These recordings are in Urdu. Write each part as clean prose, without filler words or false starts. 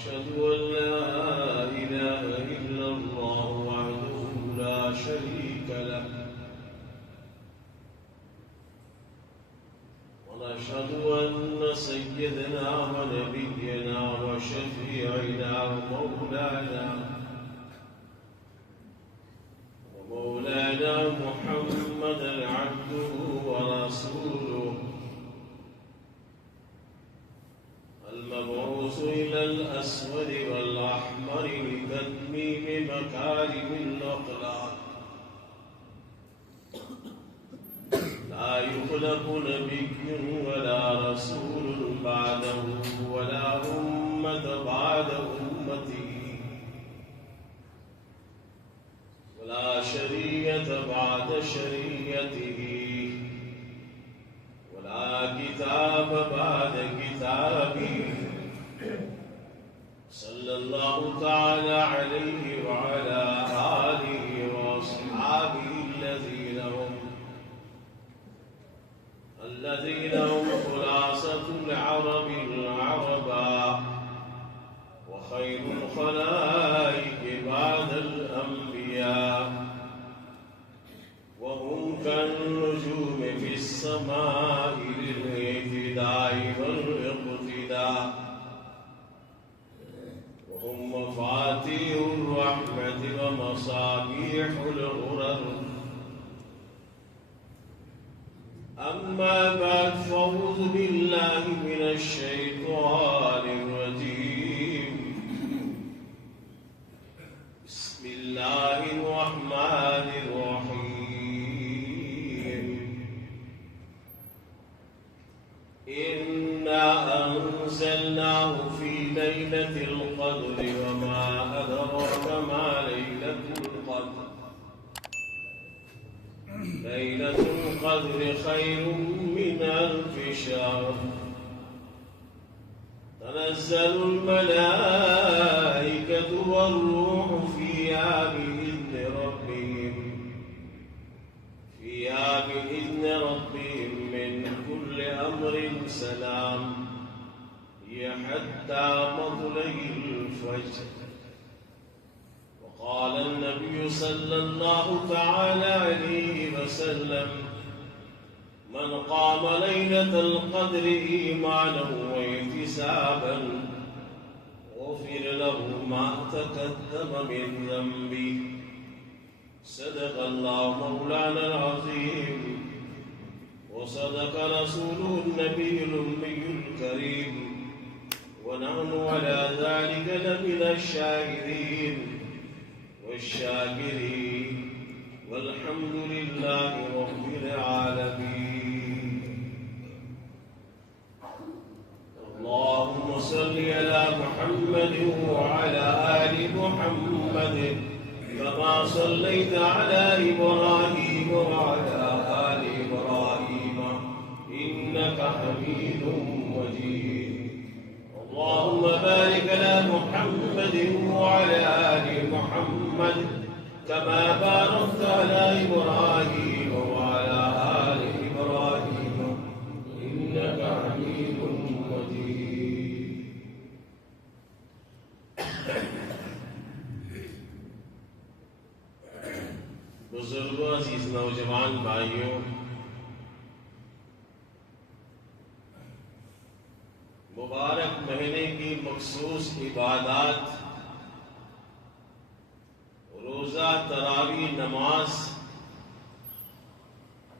وأشهد أن لا إله إلا الله وحده لا شريك له ونشهد أن سيدنا ونبينا وشفيعنا ومولانا محمدا عبده ورسوله المبعوث إلى الأسود والأحمر لتتميم مكارم الأخلاق لا يخلق نبي ولا رسول بعده ولا أمة بعد أمته ولا شريعة بعد شريعته ولا كتاب بعد كتابه صلى الله تعالى عليه وعلى آله وأصحابه الذين هم خلاصة العرب العربا وخير الخلائق بعد الأنبياء وهم كالنجوم في السماء للاهتداء والاقتداء وهم مفاتيح الرحمة ومصابيح الغرر أما بعد فأعوذ بالله من الشيطان الرجيم بسم الله الرحمن الرحيم إنا أنزلناه في ليلة القدر وما أدراك ما ليلة القدر ليلة القدر خير من ألف شهر تنزل الملائكة والروح فيها بإذن ربهم من كل أمر سلام هي حتى مطلع الفجر. وقال النبي صلى الله تعالى عليه وسلم من قام ليلة القدر إيمانا واحتسابا غفر له ما تقدم من ذنبه. صدق الله مولانا العظيم وصدق رسوله النبي الأمي الكريم ونحن على ذلك لمن الشاهدين والشاكرين والحمد لله رب العالمين. اللهم صل على محمد وعلى آل محمد كما صليت على إبراهيم وعلى آل إبراهيم إنك حميد مجيد. اللهم بارك على محمد وعلى آل محمد كما باركت على إبراهيم وعلى آل إبراهيم إنك حميد مجيد. بزرگوں، عزیز نوجوان بھائیوں، مبارک مہینے کی مخصوص عبادات روزہ، تراویح نماز،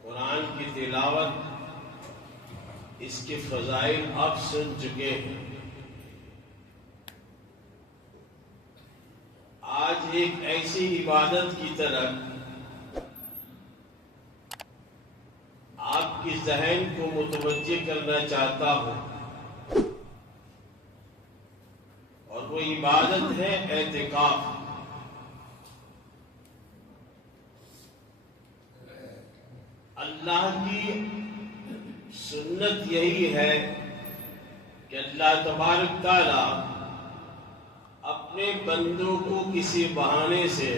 قرآن کی تلاوت، اس کے فضائل آپ سن چکے ہیں. آج ایک ایسی عبادت کی طرف آپ کی ذہن کو متوجہ کرنا چاہتا ہوں، اور وہ عبادت ہے اعتکاف. اللہ کی سنت یہی ہے کہ اللہ تبارک تعالی اپنے بندوں کو کسی بہانے سے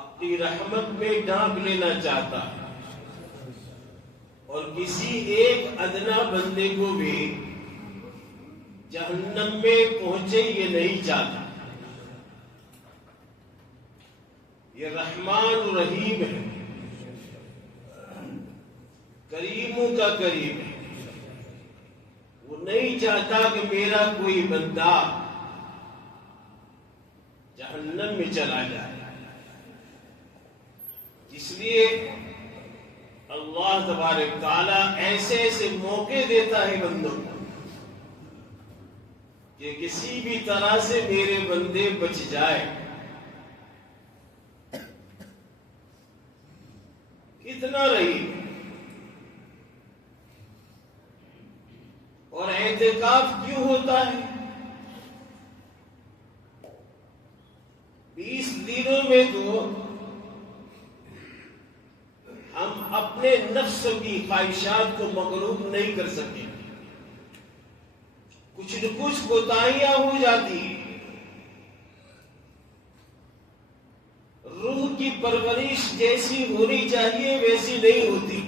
اپنی رحمت میں ڈھانپ لینا چاہتا ہے، اور کسی ایک ادنا بندے کو بھی جہنم میں پہنچے یہ نہیں چاہتا. یہ رحمان رحیم ہے، کریموں کا کریم ہے. وہ نہیں چاہتا کہ میرا کوئی بندہ جہنم میں چلا جائے. اس لیے اللہ تبارک تعالیٰ ایسے ایسے موقع دیتا ہے بندوں کو کہ کسی بھی طرح سے میرے بندے بچ جائے. کتنا رہی اور اعتکاف کیوں ہوتا ہے؟ 20 دنوں میں تو ہم اپنے نفس کی خواہشات کو مغلوب نہیں کر سکتے. کچھ نہ کچھ کوتاہیاں ہو جاتی ہیں. روح کی پرورش جیسی ہونی چاہیے ویسی نہیں ہوتی.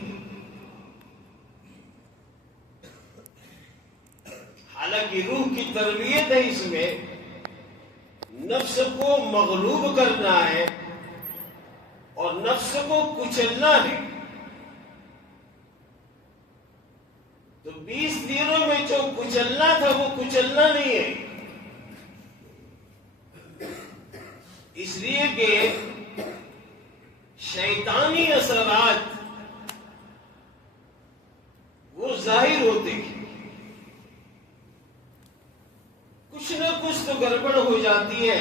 حالانکہ روح کی تربیت ہے، اس میں نفس کو مغلوب کرنا ہے اور نفس کو کچلنا ہے. تو 20 دنوں میں جو کچلنا تھا وہ کچلنا نہیں ہے. اس لیے کہ شیطانی اثرات وہ ظاہر ہوتے ہیں. کچھ نہ کچھ تو گڑبڑ ہو جاتی ہے.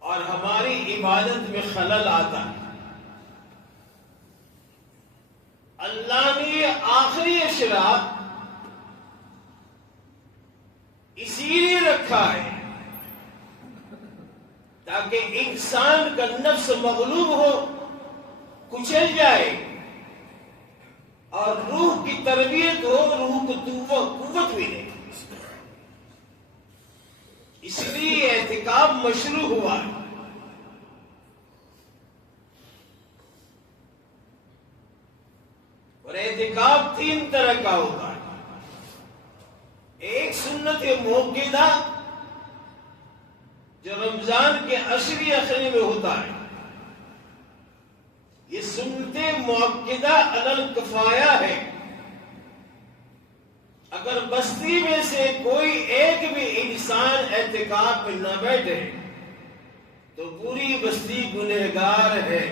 اور ہماری عبادت میں خلل آتا ہے. اللہ نے آخری اشراء اسی لیے رکھا ہے تاکہ انسان کا نفس مغلوب ہو، کچل جائے اور روح کی تربیت ہو، روح کو قوت ملے. اس لیے اعتکاف مشروع ہوا. اور اعتکاف 3 طرح کا ہوتا ہے. ایک سنت موقدہ جو رمضان کے عشری اخری میں ہوتا ہے. یہ سنت موقدہ علی الکفایہ ہے. اگر بستی میں سے کوئی ایک بھی انسان اعتکاف میں نہ بیٹھے تو پوری بستی گنہگار ہے.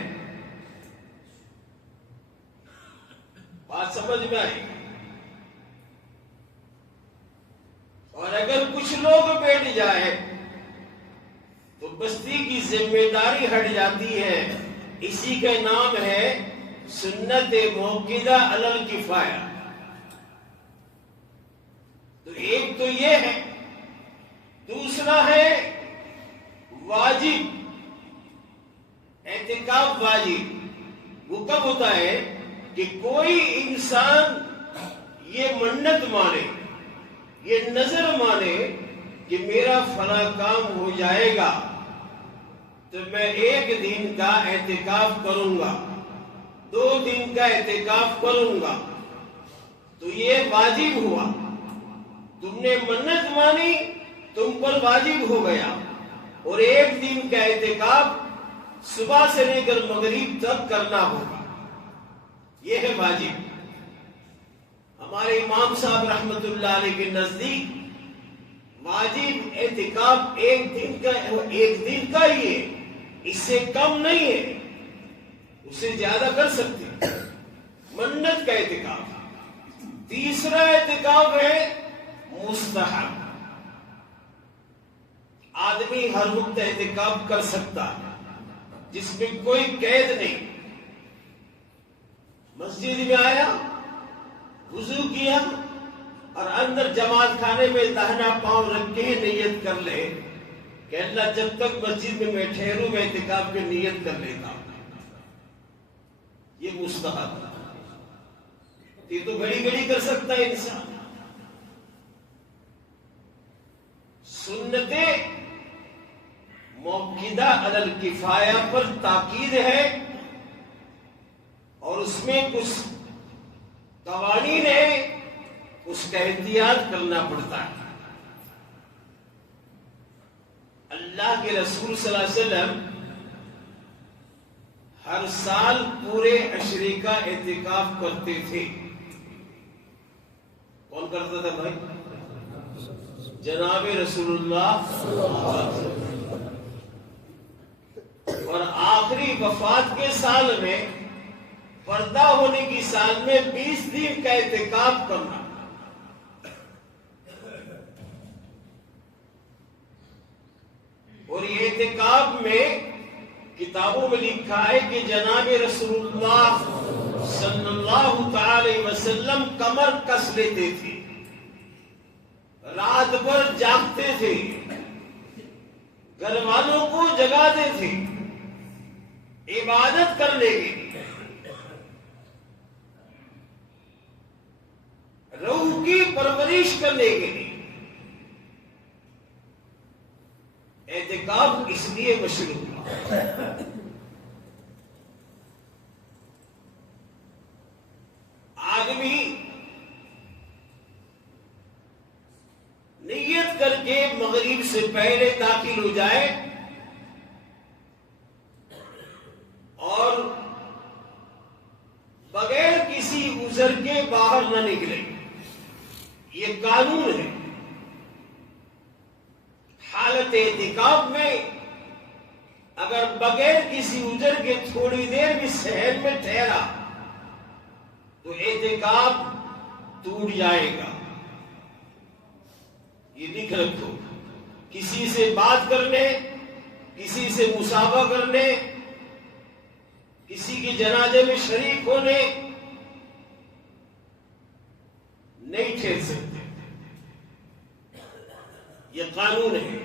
بات سمجھ میں آئی؟ اور اگر کچھ لوگ بیٹھ جائے تو بستی کی ذمہ داری ہٹ جاتی ہے. اسی کا نام ہے سنت موقدہ علی الکفایہ. تو ایک تو یہ ہے. دوسرا ہے واجب. اعتکاف واجب وہ کب ہوتا ہے کہ کوئی انسان یہ منت مانے، یہ نظر مانے کہ میرا فلاں کام ہو جائے گا تو میں 1 دن کا اعتکاف کروں گا، 2 دن کا اعتکاف کروں گا. تو یہ واجب ہوا. تم نے منت مانی، تم پر واجب ہو گیا. اور 1 دن کا اعتکاف صبح سے لے کر مغرب تک کرنا ہوگا. یہ ہے واجب. ہمارے امام صاحب رحمت اللہ علیہ کے نزدیک واجب اعتکاف 1 دن کا ہی ہے، اس سے کم نہیں ہے. اس سے زیادہ کر سکتے. منت کا اعتکاف. تیسرا اعتکاف ہے مستحب. آدمی ہر وقت اعتکاف کر سکتا ہے جس میں کوئی قید نہیں. مسجد میں آیا، وضو کیا اور اندر جماعت خانے میں داہنا پاؤں رکھ کے نیت کر لے کہ اللہ جب تک مسجد میں ٹھہروں میں اعتکاف کی نیت کر لیتا ہوں. یہ مستحب ہے. یہ تو گھڑی گھڑی کر سکتا ہے انسان. سنت موقدہ علی الکفایہ پر تاکید ہے اور اس میں کچھ قوانین ہے، اس کا احتیاط کرنا پڑتا ہے۔ اللہ کے رسول صلی اللہ علیہ وسلم ہر سال پورے عشرے کا اعتکاف کرتے تھے۔ کون کرتا تھا بھائی؟ جناب رسول اللہ۔ اور آخری وفات کے سال میں، پردہ ہونے کی سال میں 20 دن کا اعتکاف کرنا۔ اور یہ اعتکاف میں کتابوں میں لکھا ہے کہ جناب رسول اللہ صلی اللہ تعالی وسلم کمر کس لیتے تھے، رات بھر جاگتے تھے، گھر والوں کو جگاتے تھے عبادت کرنے کے لیے، روح کی پرورش کرنے کے لیے۔ اعتکاف اس لیے مشروع ہوا۔ آدمی نیت کر کے مغرب سے پہلے داخل ہو جائے اور بغیر کسی عذر کے باہر نہ نکلے، یہ قانون ہے۔ حالت اعتکاف میں اگر بغیر کسی عذر کے تھوڑی دیر بھی صحن میں ٹھہرا تو اعتکاف ٹوٹ جائے گا۔ یہ لکھ رکھو، کسی سے بات کرنے، کسی سے مصافحہ کرنے، کسی کے جنازے میں شریک ہونے نہیں ٹھہر سکتے، یہ قانون ہے۔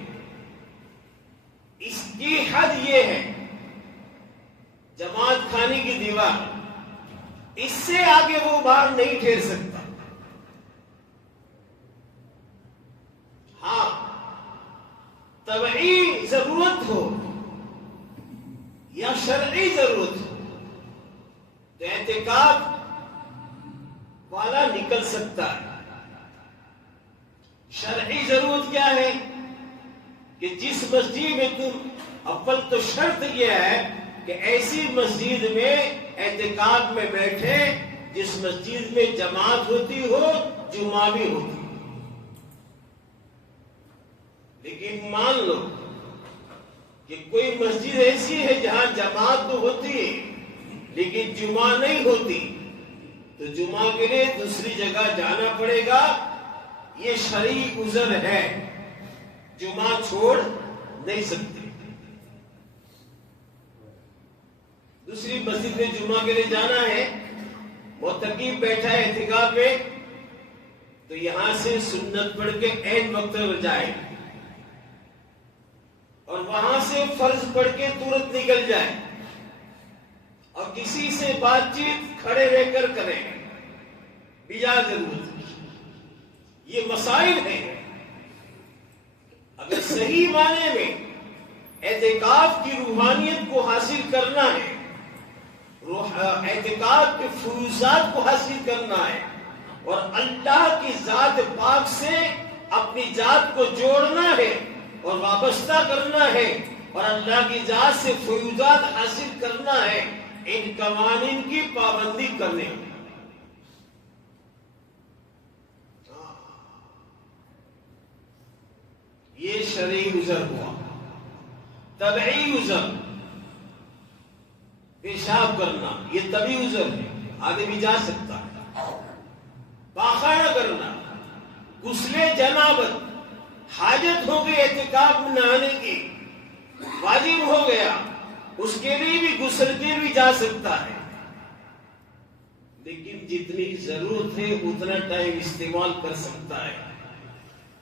اس کی حد یہ ہے، جماعت خانے کی دیوار، اس سے آگے وہ باہر نہیں ٹھہر سکتا۔ ہاں، طبعی ضرورت ہو یا شرعی ضرورت ہو تو اعتکاف والا نکل سکتا ہے۔ شرعی ضرورت کیا ہے کہ جس مسجد میں تم، اول تو شرط یہ ہے کہ ایسی مسجد میں اعتکاف میں بیٹھے جس مسجد میں جماعت ہوتی ہو، جمعہ بھی ہوتی ہو۔ لیکن مان لو کہ کوئی مسجد ایسی ہے جہاں جماعت تو ہوتی ہے لیکن جمعہ نہیں ہوتی، تو جمعہ کے لیے دوسری جگہ جانا پڑے گا۔ یہ شرعی عذر ہے، جمعہ چھوڑ نہیں سکتے۔ دوسری مسجد میں جمعہ کے لیے جانا ہے، معتکف بیٹھا ہے اعتکاف میں، تو یہاں سے سنت پڑھ کے عین وقت پر جائے اور وہاں سے فرض پڑھ کے ترنت نکل جائے اور کسی سے بات چیت کھڑے رہ کر کریں بجا ضرورت۔ یہ مسائل ہیں۔ اگر صحیح معنی میں اعتکاف کی روحانیت کو حاصل کرنا ہے، اعتکاف کے فیوزات کو حاصل کرنا ہے اور اللہ کی ذات پاک سے اپنی ذات کو جوڑنا ہے اور وابستہ کرنا ہے اور اللہ کی ذات سے فیوزات حاصل کرنا ہے، ان قوانین کی پابندی کرنے۔ یہ شرعی عذر ہوا۔ طبعی عذر، پیشاب کرنا، یہ طبعی عذر ہے، آدمی جا سکتا ہے۔ پاخانہ کرنا، غسل جنابت، حاجت ہو گئی اعتکاف میں نہانے کی، واجب ہو گیا، اس کے لیے بھی غسل کے بھی جا سکتا ہے، لیکن جتنی ضرورت ہے اتنا ٹائم استعمال کر سکتا ہے۔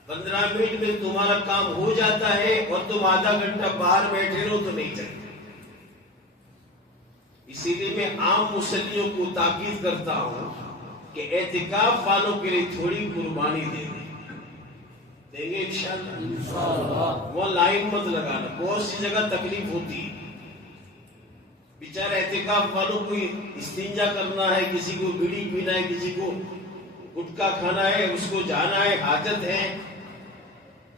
15 منٹ میں تمہارا کام ہو جاتا ہے اور تم آدھا گھنٹہ باہر بیٹھے رہو تو نہیں چلتے۔ اسی لیے میں عام مسلمانوں کو تاکید کرتا ہوں کہ اعتکاف والوں کے لیے تھوڑی قربانی دیں گے انشاءاللہ۔ وہ لائن مت لگانا، بہت سی جگہ تکلیف ہوتی ہے، بیچارہ اعتکاف والوں کو استنجا کرنا ہے، کسی کو بیڑی پینا ہے، کسی کو گٹکا کھانا ہے، اس کو جانا ہے، حاجت ہے،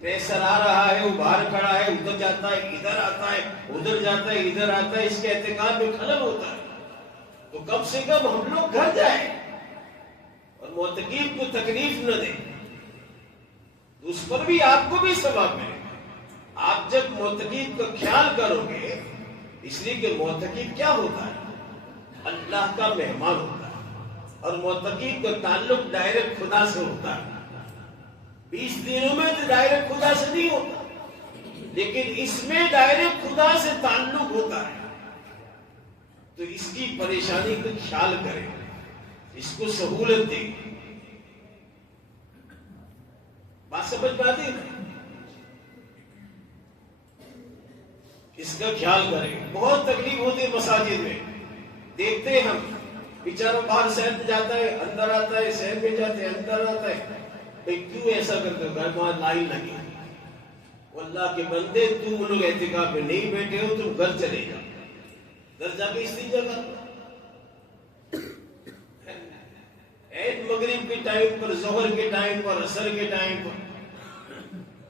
پریشر آ رہا ہے، وہ باہر کھڑا ہے، ادھر جاتا ہے، ادھر آتا ہے، ادھر جاتا ہے، ادھر آتا ہے، اس کے اعتکاف میں خلل ہوتا ہے۔ تو کم سے کم ہم لوگ گھر جائیں اور معتکف کو تکلیف نہ دیں، تو اس پر بھی آپ کو بھی ثواب ملے گا۔ آپ جب معتکف کا خیال کرو گے، اس لیے کہ معتکف کیا ہوتا ہے؟ اللہ کا مہمان ہوتا ہے، اور معتکف کا تعلق ڈائریکٹ خدا سے ہوتا ہے۔ 20 دنوں میں تو ڈائریکٹ خدا سے نہیں ہوتا، لیکن اس میں ڈائریکٹ خدا سے تعلق ہوتا ہے۔ تو اس کی پریشانی کا خیال کریں، اس کو سہولت دیں۔ بات سمجھ میں آتی ہے؟ اس کا خیال کریں۔ بہت تکلیف ہوتی ہے مساجد میں، دیکھتے ہیں ہم، بیچارہ باہر شہر میں جاتا ہے، اندر آتا ہے، شہر میں جاتے ہیں، اندر آتا ہے۔ بھئی کیوں ایسا کرتے ہو؟ وہاں لائن لگی۔ اللہ کے بندے، تم لوگ اعتکاف میں نہیں بیٹھے ہو، تم گھر چلے جاؤ، گھر جا کے استنجا کر۔ مغرب کے ٹائم پر، ظہر کے ٹائم پر، عصر کے ٹائم پر،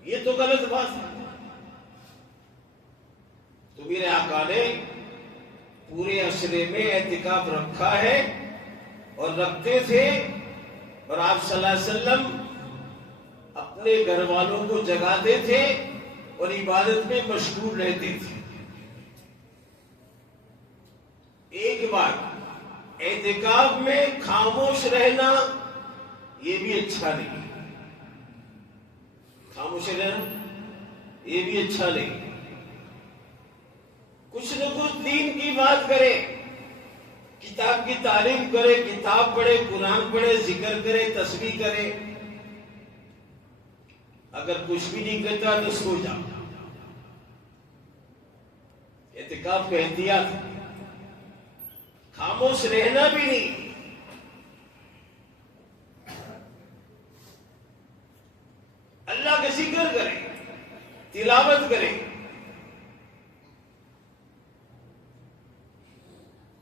یہ تو غلط بات ہے۔ تو میرے آقا نے پورے عشرے میں اعتکاف رکھا ہے اور رکھتے تھے، اور آپ صلی اللہ علیہ وسلم اپنے گھر والوں کو جگاتے تھے اور عبادت میں مشغول رہتے تھے۔ ایک بات، اعتکاف میں خاموش رہنا یہ بھی اچھا نہیں، خاموش رہنا یہ بھی اچھا نہیں۔ کچھ نہ کچھ دین کی بات کرے، کتاب کی تعلیم کرے، کتاب پڑھے، قرآن پڑھے، ذکر کرے، تسبیح کرے۔ اگر کچھ بھی نہیں کرتا تو سو جا۔ اعتکاف میں احتیاط، خاموش رہنا بھی نہیں۔ اللہ کا ذکر کرے، تلاوت کرے،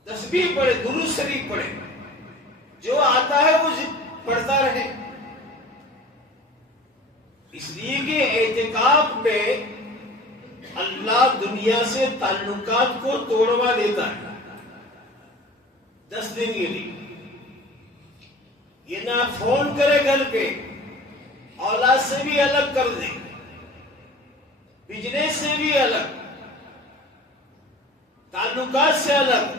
تسبیح پڑھے، درود شریف پڑھے، جو آتا ہے وہ پڑھتا رہے۔ اس لیے کہ اعتکاف میں اللہ دنیا سے تعلقات کو توڑوا دیتا ہے 10 دن کے لیے۔ یہ نہ فون کرے گھر پہ، اولاد سے بھی الگ کر دے، بزنس سے بھی الگ، تعلقات سے الگ،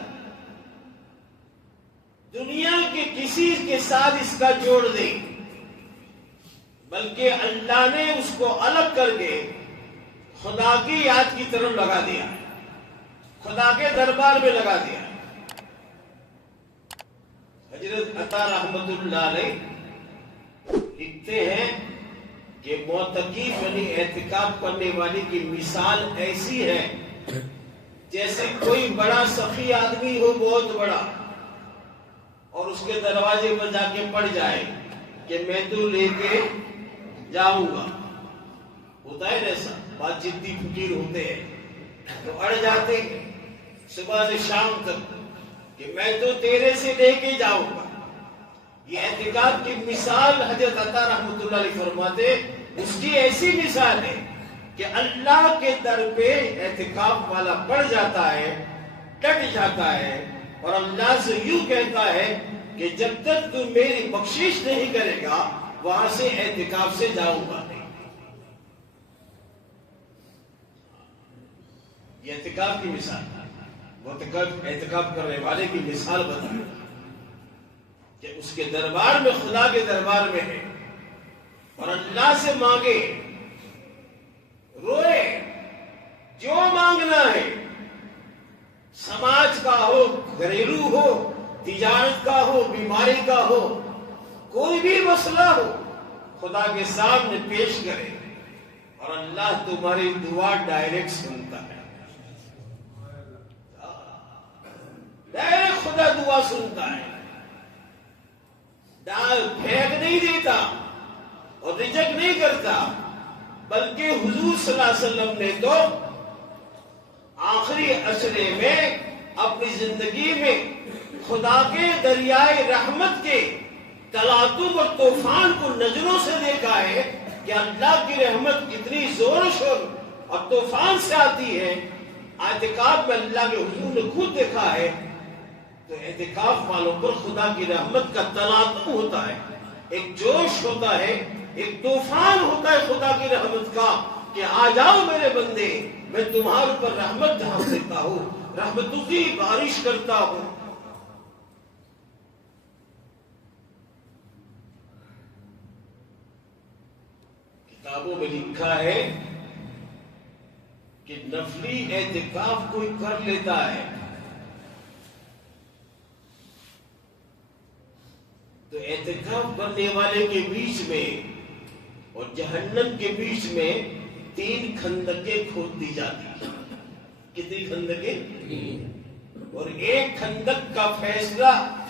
دنیا کے کسی کے ساتھ اس کا جوڑ دے، بلکہ اللہ نے اس کو الگ کر کے خدا کی یاد کی طرف لگا دیا، خدا کے دربار میں لگا دیا۔ حضرت عطا رحمت اللہ علیہ لکھتے ہیں کہ معتکف یعنی اعتکاف کرنے والے کی مثال ایسی ہے جیسے کوئی بڑا سخی آدمی ہو، بہت بڑا، اور اس کے دروازے پر جا کے پڑ جائے کہ میں تو لے کے جاؤں گا۔ ہوتا ہے ایسا، بات جدی فقیر ہوتے ہیں تو اڑ جاتے ہیں صبح سے شام تک کہ میں تو تیرے سے لے کے جاؤں گا۔ یہ اعتکاف کی مثال حضرت عطا رحمت اللہ علیہ فرماتے، اس کی ایسی مثال ہے کہ اللہ کے در پہ اعتکاف والا پڑ جاتا ہے، ڈٹ جاتا ہے، اور اللہ سے یوں کہتا ہے کہ جب تک تو میری بخشش نہیں کرے گا وہاں سے اعتکاف سے جاؤں گا نہیں۔ یہ اعتکاف کی مثال، اعتکاف کرنے والے کی مثال بتائیں کہ اس کے دربار میں، خدا کے دربار میں ہے، اور اللہ سے مانگے، روئے، جو مانگنا ہے، سماج کا ہو، گھریلو ہو، تجارت کا ہو، بیماری کا ہو، کوئی بھی مسئلہ ہو، خدا کے سامنے پیش کرے، اور اللہ تمہاری دعا ڈائریکٹ سنتا ہے۔ ڈائریکٹ خدا دعا سنتا ہے، پھینک نہیں دیتا اور ریجیکٹ نہیں کرتا، بلکہ حضور صلی اللہ علیہ وسلم نے تو آخری عشرے میں اپنی زندگی میں خدا کے دریائے رحمت کے تلاطم اور طوفان کو نظروں سے دیکھا ہے کہ اللہ کی رحمت کتنی زور و شور اور طوفان سے آتی ہے، اعتکاف میں اللہ کے حضور نے خود دیکھا ہے، تو اعتکاف والوں پر خدا کی رحمت کا تلاطم ہوتا ہے، ایک جوش ہوتا ہے، ایک طوفان ہوتا ہے خدا کی رحمت کا کہ آ جاؤ میرے بندے، میں تمہارے پر رحمت ڈھانپ دیتا ہوں، رحمتوں کی بارش کرتا ہوں۔ کتابوں میں لکھا ہے کہ نفلی اعتکاف کوئی کر لیتا ہے تو اعتکاف کرنے والے کے بیچ میں اور جہنم کے بیچ میں 3 خندقیں کھود دی جاتی ہیں۔ کتنی خندقیں؟ اور ایک خندق کا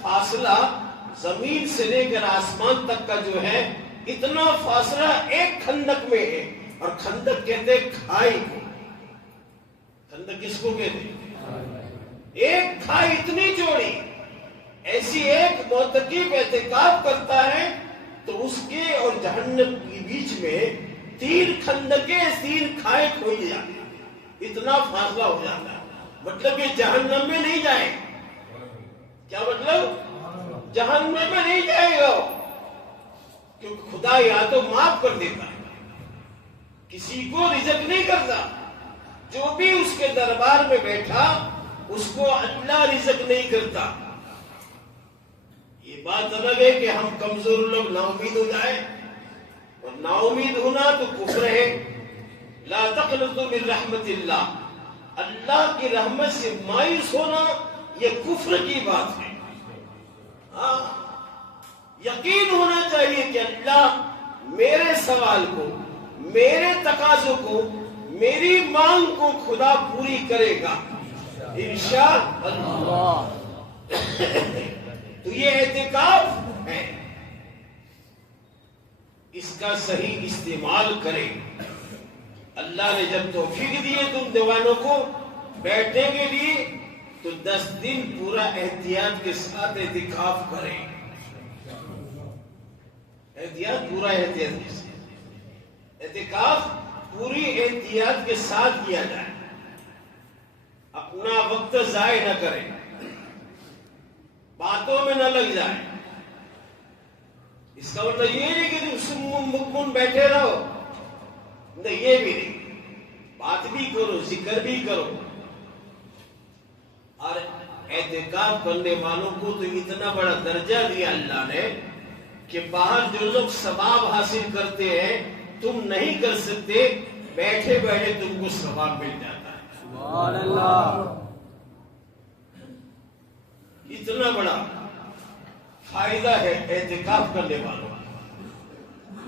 فاصلہ زمین سے لے کر آسمان تک کا جو ہے اتنا فاصلہ ایک خندق میں ہے، اور خندق کہتے ہیں کھائی کو۔ خندق کس کو کہتے ہیں؟ ایک کھائی اتنی چوڑی، ایسی ایک معتکف اعتکاف کرتا ہے تو اس کے اور جہنم کے بیچ میں 3 خندقیں 3 کھائے کھوئی جاتی ہیں، اتنا فاصلہ ہو جاتا ہے۔ مطلب کہ جہنم میں نہیں جائے، کیا مطلب؟ جہنم میں نہیں جائے گا، کیونکہ خدا یا تو معاف کر دیتا ہے، کسی کو رزق نہیں کرتا، جو بھی اس کے دربار میں بیٹھا اس کو اللہ رزق نہیں کرتا۔ یہ بات الگ ہے کہ ہم کمزور لوگ نا امید ہو جائیں، اور نا امید ہونا تو کفر ہے۔ لا تقنطوا من رحمت اللہ، اللہ کی رحمت سے مایوس ہونا یہ کفر کی بات ہے۔ ہاں، یقین ہونا چاہیے کہ اللہ میرے سوال کو، میرے تقاضوں کو، میری مانگ کو خدا پوری کرے گا انشاءاللہ۔ تو یہ اعتکاف ہے، اس کا صحیح استعمال کریں۔ اللہ نے جب توفیق دیے تم دیوانوں کو بیٹھنے کے لیے تو 10 دن پورا احتیاط کے ساتھ اعتکاف کریں، پورا احتیاط کے ساتھ اعتکاف پوری احتیاط کے ساتھ کیا جائے، اپنا وقت ضائع نہ کریں، باتوں میں نہ لگ جائیں۔ اس کا مطلب یہ نہیں کہ تم مکمن بیٹھے رہو، نہیں، یہ بھی نہیں، بات بھی کرو، ذکر بھی کرو۔ اور اعتکاف کرنے والوں کو تو اتنا بڑا درجہ دیا اللہ نے کہ باہر جو لوگ ثواب حاصل کرتے ہیں تم نہیں کر سکتے، بیٹھے بیٹھے تم کو ثواب مل جاتا ہے۔ سبحان اللہ، اتنا بڑا فائدہ ہے اعتکاف کرنے والوں کا۔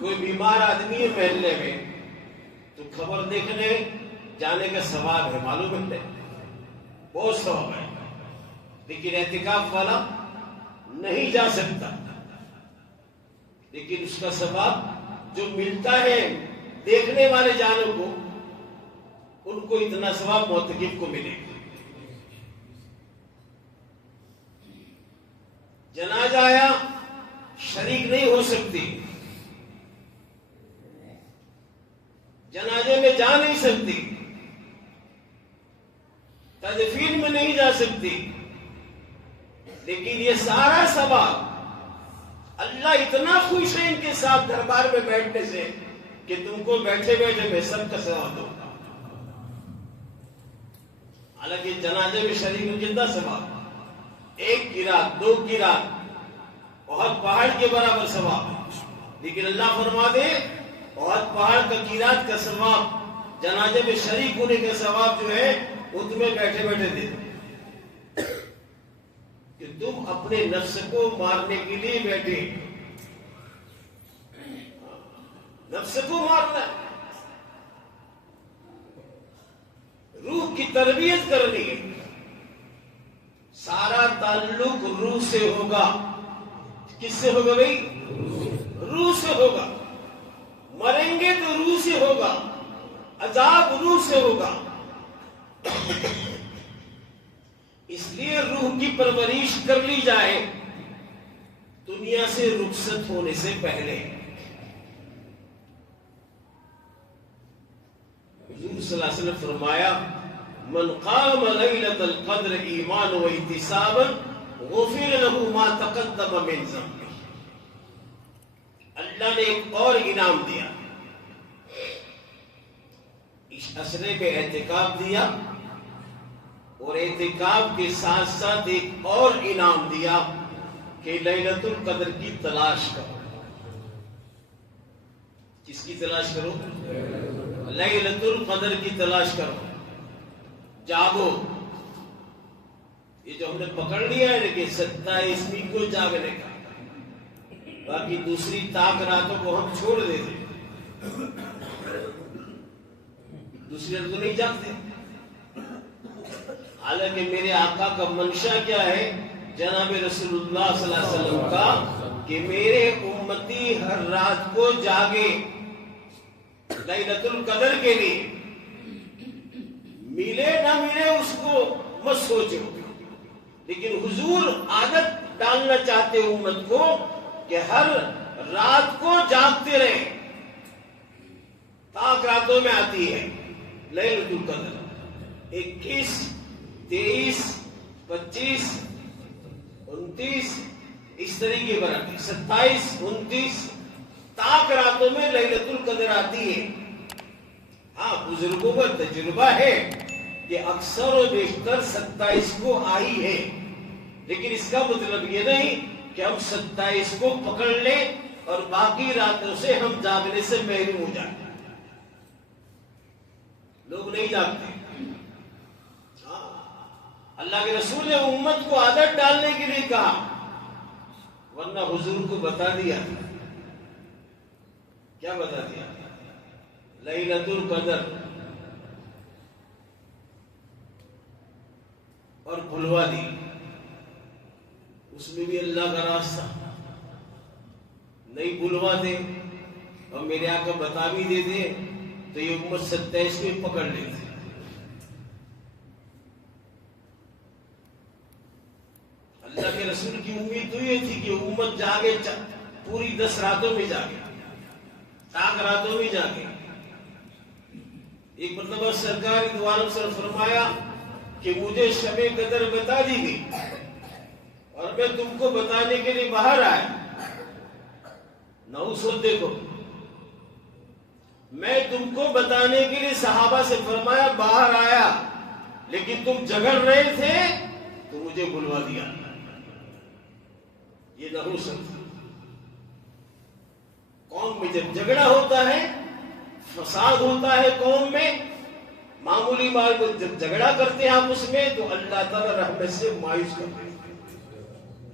کوئی بیمار آدمی ہے محلے میں تو خبر دیکھنے جانے کا ثواب ہے، معلوم ہے، بہت ثواب ہے، لیکن اعتکاف والا نہیں جا سکتا، لیکن اس کا ثواب جو ملتا ہے دیکھنے والے جانوں کو، ان کو اتنا ثواب معتکف کو ملے گا۔ جنازہ آیا، شریک نہیں ہو سکتی، جنازے میں جا نہیں سکتی، تدفین میں نہیں جا سکتی، لیکن یہ سارا ثواب اللہ اتنا خوش ہے ان کے ساتھ دربار میں بیٹھنے سے کہ تم کو بیٹھے بیٹھے میں سب کا ثواب دوں گا۔ حالانکہ جنازے میں شریک میں کتنا ثواب؟ 1 قرات 2 قرات بہت پہاڑ کے برابر ثواب ہے، لیکن اللہ فرما دے بہت پہاڑ کا قرات کا ثواب، جنازے میں شریک ہونے کا ثواب جو ہے وہ تمہیں بیٹھے بیٹھے دے دے، کہ تم اپنے نفس کو مارنے کے لیے بیٹھے، نفس کو مارنا، روح کی تربیت کرنی ہے، سارا تعلق روح سے ہوگا۔ کس سے ہوگا بھائی؟ روح سے ہوگا، مریں گے تو روح سے ہوگا، عذاب روح سے ہوگا۔ اس لیے روح کی پرورش کر لی جائے دنیا سے رخصت ہونے سے پہلے۔ حضور صلی اللہ علیہ وسلم فرمایا من قام لیلۃ القدر ایمانا واحتسابا غفر له ما تقدم من ذنبه۔ اللہ نے ایک اور انعام دیا، اس عشرے میں اعتکاف دیا، اور اعتکاف کے ساتھ ساتھ ایک اور انعام دیا کہ لیلۃ القدر کی تلاش کرو۔ کس کی تلاش کرو؟ لیلۃ القدر کی تلاش کرو، جاگو۔ یہ جو ہم نے پکڑ لیا ہے کہ 27ویں کو جاگنے کا، باقی دوسری طاق راتوں کو ہم چھوڑ دیتے، دوسری راتوں نہیں جاگتے۔ حالانکہ میرے آقا کا منشا کیا ہے جناب رسول اللہ صلی اللہ علیہ وسلم کا کہ میرے امتی ہر رات کو جاگے لیلۃ القدر کے لیے، ملے نہ ملے اس کو مت سوچو، لیکن حضور عادت ڈالنا چاہتے امت کو کہ ہر رات کو جاگتے رہے۔ طاق راتوں میں آتی ہے لیلۃ القدر، 21 23 25 29 اس طریقے پر آتی، 27 29 طاق راتوں میں لیلۃ القدر آتی ہے۔ ہاں بزرگوں کا تجربہ ہے کہ اکثر و بیشتر 27 کو آئی ہے، لیکن اس کا مطلب یہ نہیں کہ ہم 27 کو پکڑ لیں اور باقی راتوں سے ہم جاگنے سے محروم ہو جائیں۔ لوگ نہیں جاگتے۔ اللہ کے رسول نے امت کو عادت ڈالنے کے لیے کہا، ورنہ حضور کو بتا دیا۔ کیا بتا دیا؟ لیلۃ القدر، اور بھلوا دی۔ اس میں بھی اللہ کا راستہ نہیں بھلواتے، اور میرے آقا بتا بھی دیتے تو یہ امت 27 کو پکڑ لیتے۔ اللہ کے رسول کی امید تو یہ تھی کہ امت جاگے، پوری 10 راتوں میں جاگے، طاق راتوں میں جاگے۔ ایک مرتبہ سرکار دو عالم سے فرمایا کہ مجھے شب قدر بتا دی گئی اور میں تم کو بتانے کے لیے باہر آیا۔ نوسط دیکھو، میں تم کو بتانے کے لیے صحابہ سے فرمایا باہر آیا، لیکن تم جگڑ رہے تھے تو مجھے بلوا دیا۔ یہ نحوست۔ قوم میں جب جھگڑا ہوتا ہے، فساد ہوتا ہے قوم میں، معمولی بات کو جب جھگڑا کرتے ہیں آپس میں تو اللہ تعالیٰ رحمت سے مایوس کر دیتا ہے،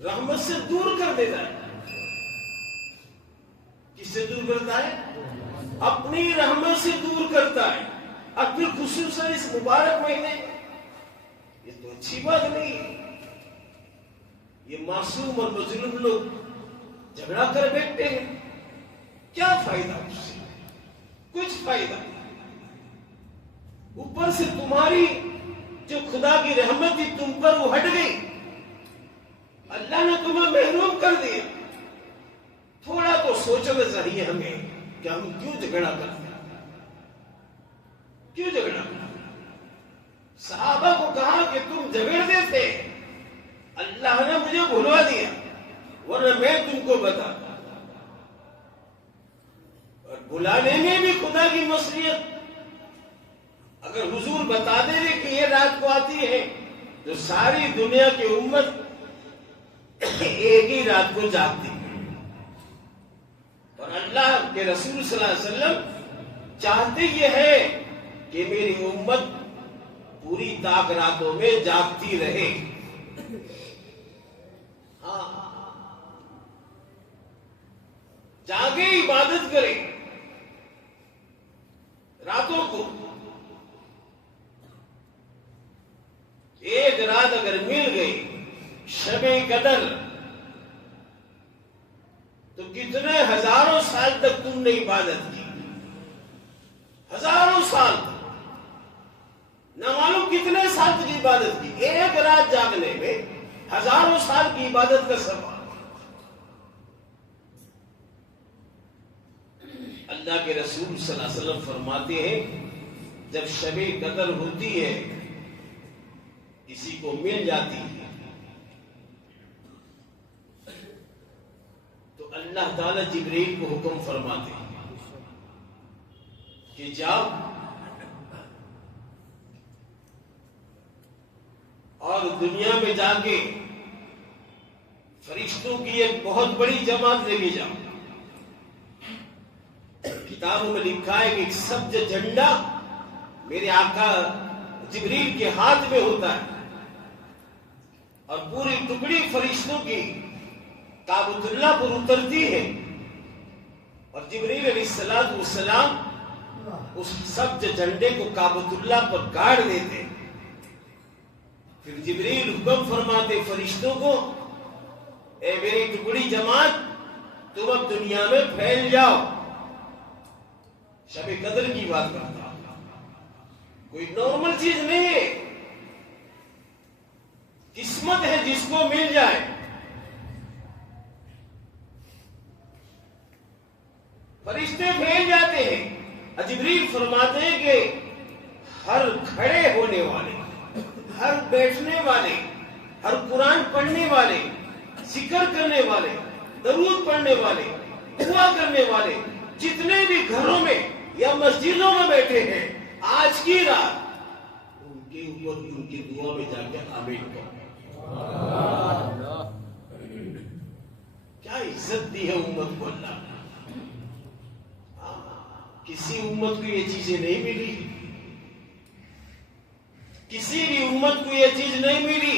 رحمت سے دور کر دیتا ہے۔ کس سے دور کرتا ہے؟ اپنی رحمت سے دور کرتا ہے۔ اور پھر خصوصاً اس مبارک مہینے، یہ تو اچھی بات نہیں ہے۔ یہ معصوم اور مظلوم لوگ جھگڑا کر بیٹھتے ہیں، کیا فائدہ اس سے؟ کچھ فائدہ نہیں۔ اوپر سے تمہاری جو خدا کی رحمت تھی تم پر وہ ہٹ گئی، اللہ نے تمہیں محروم کر دیا۔ تھوڑا تو سوچنا چاہیے ہمیں کہ ہم کیوں جھگڑا کرتے ہیں، کیوں جھگڑا کرتے ہیں؟ صحابہ کو کہا کہ تم جھگڑتے تھے، اللہ نے مجھے بھلوا دیا، ورنہ میں تم کو بتاتا۔ اور بلانے میں بھی خدا کی مصلحت۔ اگر حضور بتا دے کہ یہ رات کو آتی ہے تو ساری دنیا کی امت ایک ہی رات کو جاگتی ہے۔ اور اللہ کے رسول صلی اللہ علیہ وسلم چاہتے یہ ہے کہ میری امت پوری طاق راتوں میں جاگتی رہے۔ جاگے، عبادت کرے راتوں کو۔ ایک رات اگر مل گئی شب قدر تو کتنے ہزاروں سال تک تم نے عبادت کی، ہزاروں سال تک نہ معلوم کتنے سال کی عبادت کی، ایک رات جاگنے میں ہزاروں سال کی عبادت کا سوال۔ اللہ کے رسول صلی اللہ علیہ وسلم فرماتے ہیں جب شب قدر ہوتی ہے، کسی کو مل جاتی ہے، تو اللہ تعالی جبریل کو حکم فرماتے ہیں کہ جاؤ اور دنیا میں جا کے فرشتوں کی ایک بہت بڑی جماعت لے کے جاؤ۔ کتابوں میں لکھا ہے کہ ایک سبز جھنڈا میرے آقا جبریل کے ہاتھ میں ہوتا ہے، اور پوری ٹکڑی فرشتوں کی کعبۃ اللہ پر اترتی ہے، اور جبریل علیہ السلام اس سبز جھنڈے کو کعبۃ اللہ پر گاڑ دیتے۔ پھر جبریل حکم فرماتے فرشتوں کو، اے میری ٹکڑی جماعت، تم اب دنیا میں پھیل جاؤ۔ شب قدر کی بات کرتا ہوں، کوئی نارمل چیز نہیں ہے، قسمت ہے جس کو مل جائے۔ فرشتے پھیل جاتے ہیں، جبریل فرماتے ہیں کہ ہر کھڑے ہونے والے، ہر بیٹھنے والے، ہر قرآن پڑھنے والے، ذکر کرنے والے، درود پڑھنے والے، دعا کرنے والے، جتنے بھی گھروں میں یا مسجدوں میں بیٹھے ہیں، آج کی رات ان کے اوپر ان کی دعا میں جا کے آمین کرو۔ کیا عزت دی ہے امت کو اللہ نے۔ کسی امت کو یہ چیزیں نہیں ملی، کسی بھی امت کو یہ چیز نہیں ملی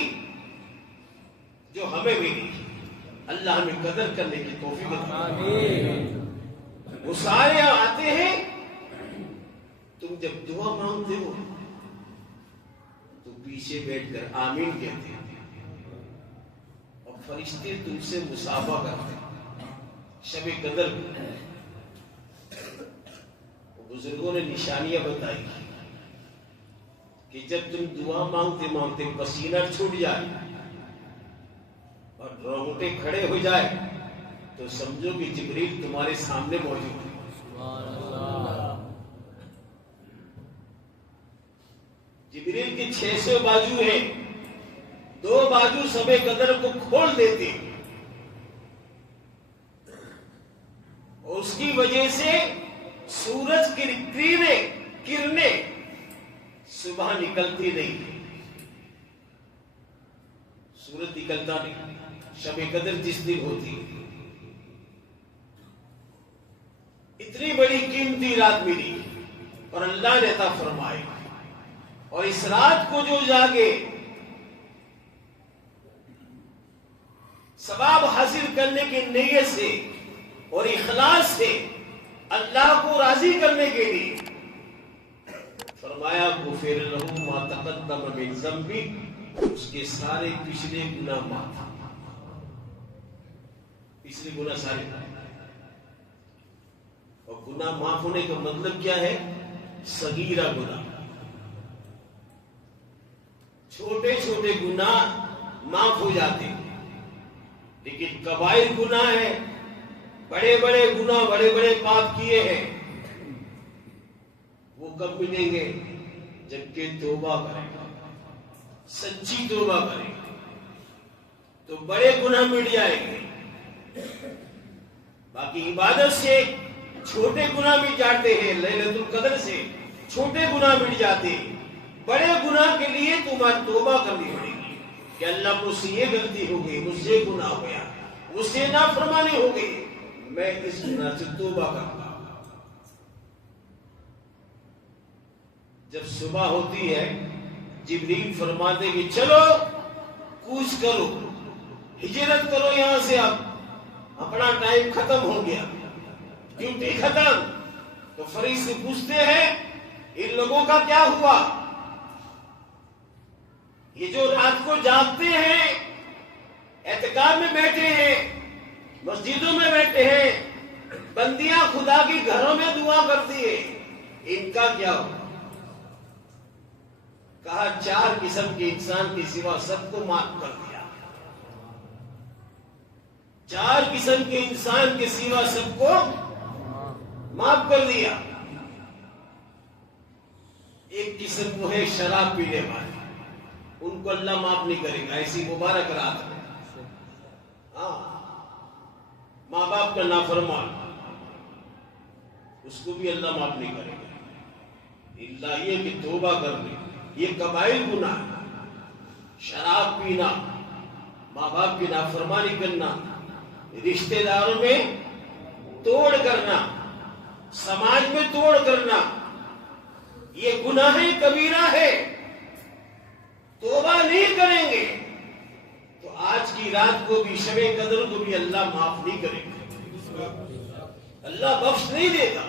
جو ہمیں ملی۔ اللہ ہمیں قدر کرنے کی توفیق عطا۔ وہ سارے آتے ہیں، تم جب دعا مانگتے ہو تو پیچھے بیٹھ کر آمین کہتے ہیں، اور فرشتے تم سے مصافحہ کرتے ہیں۔ شب قدر بزرگوں نے نشانیاں بتائی کہ جب تم دعا مانگتے مانگتے پسینہ چھوٹ جائے اور رونگٹے کھڑے ہو جائے تو سمجھو کہ جبریل تمہارے سامنے موجود ہے۔ جبریل کی 600 بازو ہیں، 2 بازو شب قدر کو کھول دیتے، اور اس کی وجہ سے سورج کی کرنیں صبح نکلتی نہیں، سورج نکلتا نہیں۔ شب قدر جس دن ہوتی، اتنی بڑی قیمتی رات ملی اور اللہ نے عطا فرمائی، اور اس رات کو جو جاگے ثواب حاصل کرنے کی نیت سے اور اخلاص سے اللہ کو راضی کرنے کے لیے، فرمایا غفر لہ ما تقدم من ذنبہ، اس کے سارے پچھلے گناہ معاف، پچھلے گناہ سارے۔ اور گناہ معاف ہونے کا مطلب کیا ہے؟ صغیرہ گناہ، چھوٹے چھوٹے گناہ معاف ہو جاتے ہیں، لیکن کبائر گناہ ہے، بڑے بڑے گناہ، بڑے بڑے پاپ کیے ہیں، وہ کب ملیں گے؟ جبکہ توبہ کریں، سچی توبہ کریں تو بڑے گناہ مٹ جائیں گے۔ باقی عبادت سے چھوٹے گناہ مٹ جاتے ہیں، لیلۃ القدر سے چھوٹے گناہ مٹ جاتے ہیں، بڑے گناہ کے لیے تمہیں توبہ کرنی پڑے گی کہ اللہ مجھ سے یہ غلطی ہو گئی، مجھ سے گناہ ہو گیا، مجھ سے نافرمانی ہو گئی، میں اس گناہ سے توبہ کرتا ہوں۔ جب صبح ہوتی ہے جبریل فرماتے کہ چلو کوچ کرو، ہجرت کرو یہاں سے، اب اپنا ٹائم ختم ہو گیا، ڈیوٹی ختم۔ تو فرشتے پوچھتے ہیں ان لوگوں کا کیا ہوا؟ یہ جو رات کو جاگتے ہیں، اعتکاف میں بیٹھے ہیں، مسجدوں میں بیٹھے ہیں، بندیاں خدا کی گھروں میں دعا کرتی ہیں، ان کا کیا ہوا؟ کہا 4 قسم کے انسان کے سوا سب کو معاف کر دیا. 4 قسم کے انسان کے سوا سب کو معاف کر دیا. ایک قسم وہ ہے شراب پینے والے، ان کو اللہ معاف نہیں کرے گا. ایسی مبارک رات ہے. ہاں، ماں باپ کا نافرمان، اس کو بھی اللہ معاف نہیں کرے گا. اللہ یہ کہ توبہ کر لے، یہ کبائر گناہ ہے. شراب پینا، ماں باپ کی نافرمانی کرنا، رشتہ داروں میں توڑ کرنا، سماج میں توڑ کرنا، یہ گناہ کبیرہ ہے. توبہ نہیں کریں گے تو آج کی رات کو بھی، شب قدر کو بھی اللہ معاف نہیں کرے گا. اللہ بخش نہیں دے گا،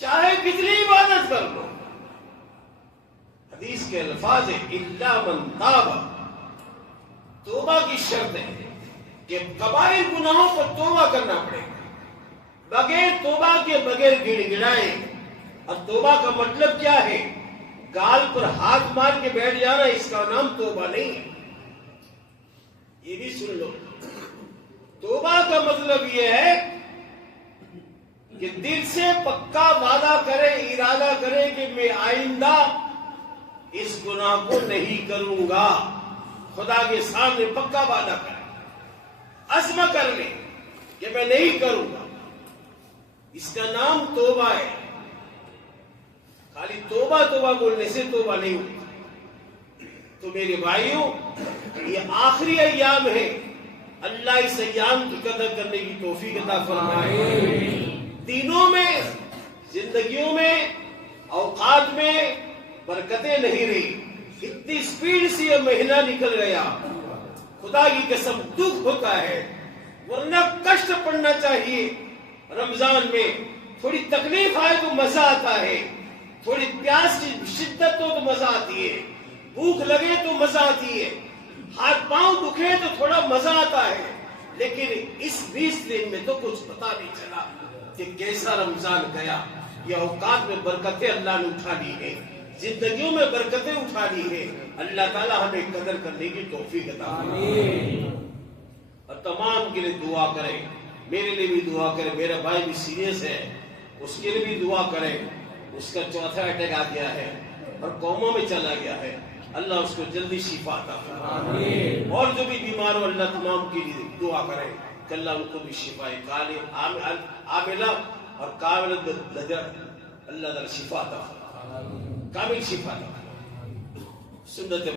چاہے کتنی عبادت کر لو. حدیث کے الفاظ ہیں الا من تاب. توبہ کی شرط ہے کہ کبائر گناہوں پر توبہ کرنا پڑے گا. بغیر توبہ کے بغیر گڑ گڑائے. اور توبہ کا مطلب کیا ہے؟ گال پر ہاتھ مار کے بیٹھ جانا، اس کا نام توبہ نہیں ہے. یہ بھی سن لو. توبہ کا مطلب یہ ہے کہ دل سے پکا وعدہ کرے، ارادہ کرے کہ میں آئندہ اس گناہ کو نہیں کروں گا. خدا کے سامنے پکا وعدہ کرے، عزم کر لے کہ میں نہیں کروں گا. اس کا نام توبہ ہے. خالی توبہ توبہ بولنے سے توبہ نہیں ہوتی. تو میرے بھائیوں، یہ آخری ایام ہے. اللہ اس ایام کی قدر کرنے کی توفیق عطا فرمائے. دینوں میں، زندگیوں میں، اوقات میں برکتیں نہیں رہی. اتنی سپیڈ سے یہ مہینہ نکل گیا، خدا کی قسم دکھ ہوتا ہے. ورنہ کشٹ پڑنا چاہیے. رمضان میں تھوڑی تکلیف آئے تو مزہ آتا ہے، تھوڑی پیاس کی شدت ہو تو مزہ آتی ہے، بھوک لگے تو مزہ آتی ہے، ہاتھ پاؤں دکھے تو تھوڑا مزہ آتا ہے. لیکن اس 20 دن میں تو کچھ پتا نہیں چلا کہ کیسا رمضان گیا. یہ اوقات میں برکتیں اللہ نے اٹھا لی ہے، زندگیوں میں برکتیں اٹھا لی ہے. اللہ تعالی ہمیں قدر کرنے کی توفیق عطا فرمائے. اور تمام کے لیے دعا کریں. میرے لیے بھی دعا کریں. میرا بھائی بھی سیریس ہے، اس کے لیے بھی دعا کریں. اس کا 4تھا اٹیک آ گیا ہے اور کوما میں چلا گیا ہے. اللہ اس کو جلدی شفا عطا فرمائے. اور جو بھی بیمار ہو، اللہ تمام کے لیے دعا کریں کہ اللہ ان کو بھی شفا عاملہ اور کامل اللہ تعالی شفا عطا فرمائے، کامل شفا عطا فرمائے. سنت